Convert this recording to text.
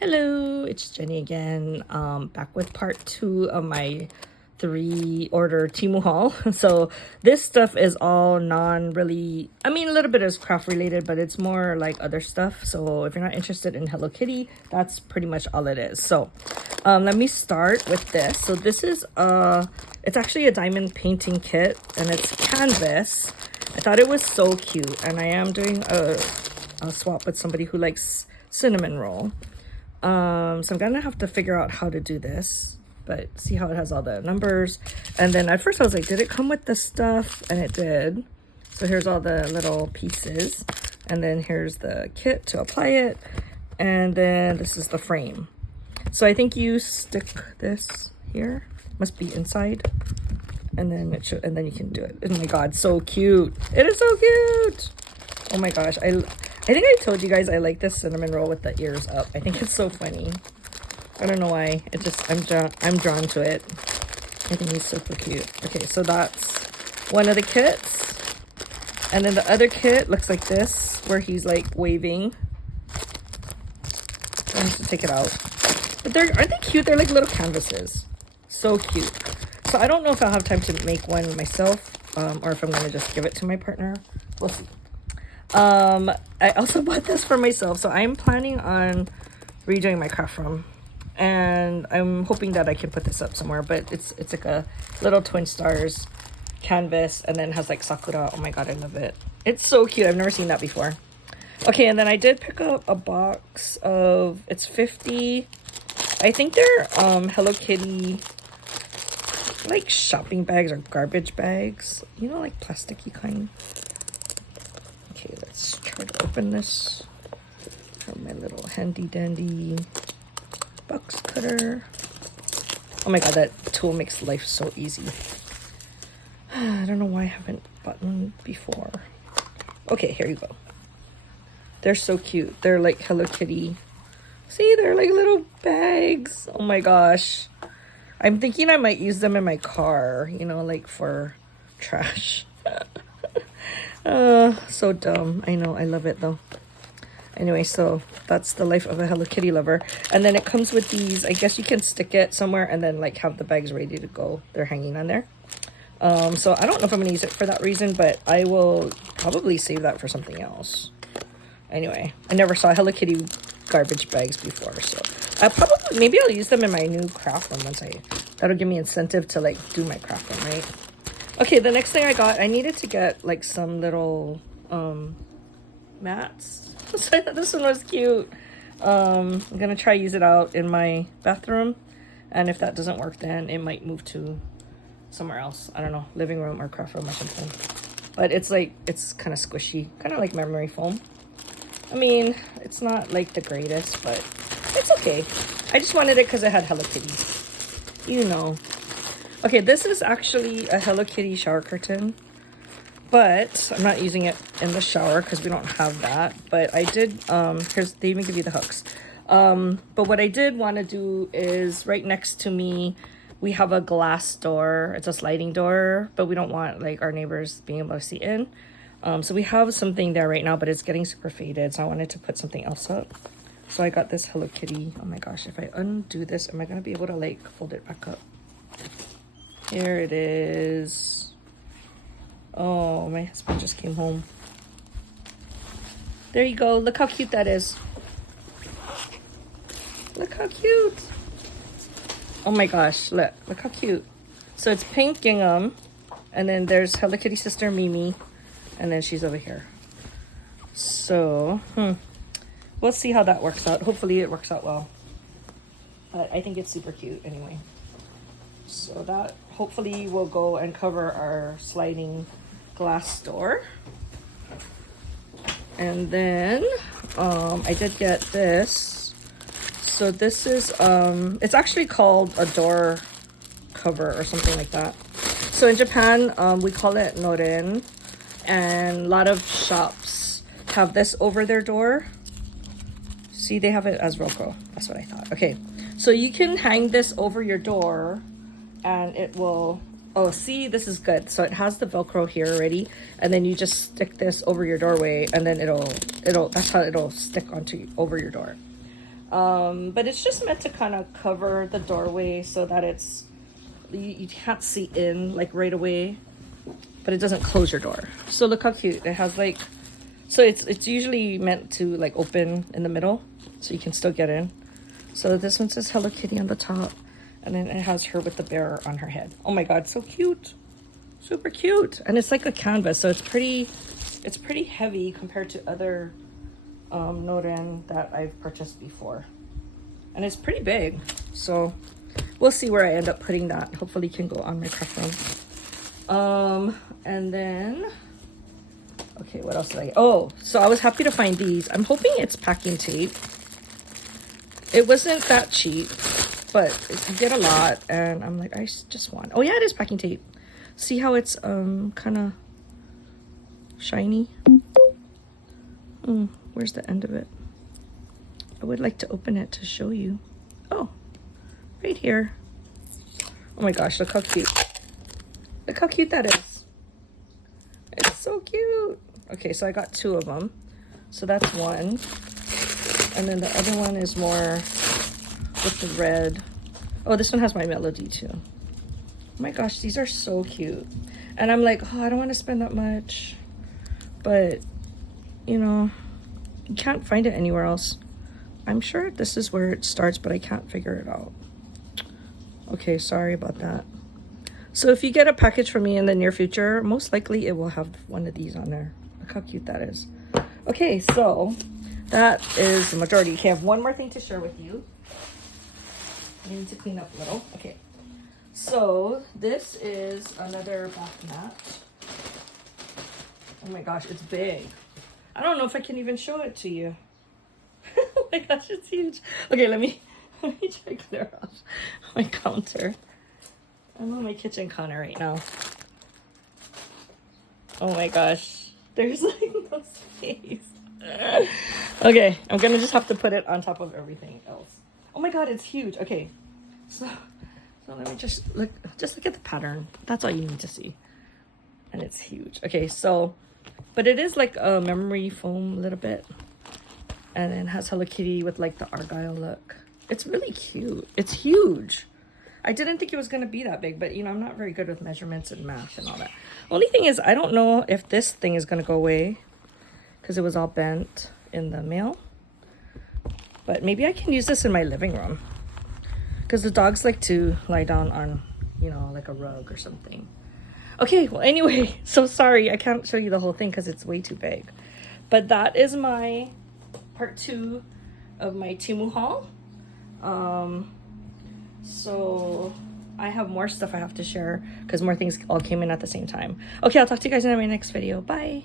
Hello, it's Jenny again, back with part 2 of my 3-order Temu haul. So this stuff is all non-really, I mean a little bit is craft related, but it's more like other stuff. So if you're not interested in Hello Kitty, that's pretty much all it is. So let me start with this. So this is it's actually a diamond painting kit and it's canvas. I thought it was so cute, and I am doing a swap with somebody who likes cinnamon roll. So I'm gonna have to figure out how to do this, but see how it has all the numbers. And then at first I was like, did it come with the stuff? And it did. So here's all the little pieces, and then here's the kit to apply it, and then this is the frame. So I think you stick this here, must be inside, and then it should, and then you can do it. Oh my god, so cute. It is so cute. Oh my gosh, I think I told you guys I like this cinnamon roll with the ears up. I think it's so funny. I don't know why. It just, I'm drawn to it. I think he's super cute. Okay, so that's one of the kits. And then the other kit looks like this, where he's like waving. I have to take it out. But aren't they cute? They're like little canvases. So cute. So I don't know if I'll have time to make one myself, or if I'm gonna just give it to my partner. We'll see. I also bought this for myself, so I'm planning on redoing my craft room, and I'm hoping that I can put this up somewhere. But it's like a little twin stars canvas, and then has like sakura. Oh my god, I love it. It's so cute. I've never seen that before. Okay, and then I did pick up a box of, it's 50, I think they're Hello Kitty like shopping bags or garbage bags, you know, like plasticky kind. Okay, let's try to open this from my little handy dandy box cutter. Oh my god, that tool makes life so easy. I don't know why I haven't bought one before. Okay, here you go. They're so cute. They're like Hello Kitty. See, they're like little bags. Oh my gosh. I'm thinking I might use them in my car, you know, like for trash. So dumb. I know, I love it though. Anyway, so that's the life of a Hello Kitty lover. And then it comes with these, I guess you can stick it somewhere and then like have the bags ready to go. They're hanging on there. So I don't know if I'm gonna use it for that reason, but I will probably save that for something else. Anyway, I never saw Hello Kitty garbage bags before, so maybe I'll use them in my new craft room that'll give me incentive to like do my craft room, right? Okay, the next thing I got, I needed to get like some little mats. So I thought this one was cute. I'm gonna try use it out in my bathroom, and if that doesn't work, then it might move to somewhere else. I don't know, living room or craft room or something. But it's like, it's kind of squishy, kind of like memory foam. I mean, it's not like the greatest, but it's okay. I just wanted it because it had Hello Kitty, you know. Okay, this is actually a Hello Kitty shower curtain, but I'm not using it in the shower because we don't have that. But I did, they even give you the hooks. But what I did want to do is right next to me, we have a glass door. It's a sliding door, but we don't want like our neighbors being able to see in. So we have something there right now, but it's getting super faded. So I wanted to put something else up. So I got this Hello Kitty. Oh my gosh, if I undo this, am I going to be able to like fold it back up? Here it is. Oh, my husband just came home. There you go. Look how cute that is. Look how cute. Oh my gosh, look how cute. So it's pink gingham, and then there's Hello Kitty sister Mimi, and then she's over here. So, we'll see how that works out. Hopefully it works out well. But I think it's super cute anyway. So that hopefully will go and cover our sliding glass door. And then I did get this. So this is, it's actually called a door cover or something like that. So in Japan, we call it noren. And a lot of shops have this over their door. See, they have it as Velcro. That's what I thought. Okay, so you can hang this over your door and it will, oh, see, this is good. So it has the Velcro here already, and then you just stick this over your doorway, and then it'll that's how it'll stick onto over your door. But it's just meant to kind of cover the doorway so that it's you can't see in like right away, but it doesn't close your door. So look how cute. It has like, so it's usually meant to like open in the middle so you can still get in. So this one says Hello Kitty on the top, and then it has her with the bear on her head. Oh my god, so cute. Super cute. And it's like a canvas, so it's pretty heavy compared to other Noren that I've purchased before. And it's pretty big. So we'll see where I end up putting that. Hopefully it can go on my craft room. And then, okay, what else did I get? Oh, so I was happy to find these. I'm hoping it's packing tape. It wasn't that cheap, but you get a lot, and I'm like, I just want, oh yeah, it is packing tape. See how it's kind of shiny? Where's the end of it? I would like to open it to show you. Oh, right here. Oh my gosh, look how cute. Look how cute that is. It's so cute. Okay, so I got 2 of them. So that's one. And then the other one is more with the red. Oh, this one has my melody too. Oh my gosh, these are so cute. And I'm like, oh, I don't want to spend that much. But, you know, you can't find it anywhere else. I'm sure this is where it starts, but I can't figure it out. Okay, sorry about that. So if you get a package from me in the near future, most likely it will have one of these on there. Look how cute that is. Okay, so that is the majority. Okay, I have one more thing to share with you. I need to clean up a little. Okay, so this is another bath mat. Oh my gosh, it's big. I don't know if I can even show it to you. Oh my gosh, it's huge. Okay, let me try to clear off my counter. I'm on my kitchen counter right now. Oh my gosh, there's like no space. Okay, I'm gonna just have to put it on top of everything else. Oh my god, it's huge. Okay, so let me just look at the pattern. That's all you need to see. And it's huge. Okay, so, but it is like a memory foam a little bit. And then has Hello Kitty with like the Argyle look. It's really cute. It's huge. I didn't think it was going to be that big, but you know, I'm not very good with measurements and math and all that. Only thing is, I don't know if this thing is going to go away because it was all bent in the mail. But maybe I can use this in my living room because the dogs like to lie down on, you know, like a rug or something. Okay, well, anyway, so sorry. I can't show you the whole thing because it's way too big. But that is my part 2 of my Temu haul. So I have more stuff I have to share because more things all came in at the same time. Okay, I'll talk to you guys in my next video. Bye.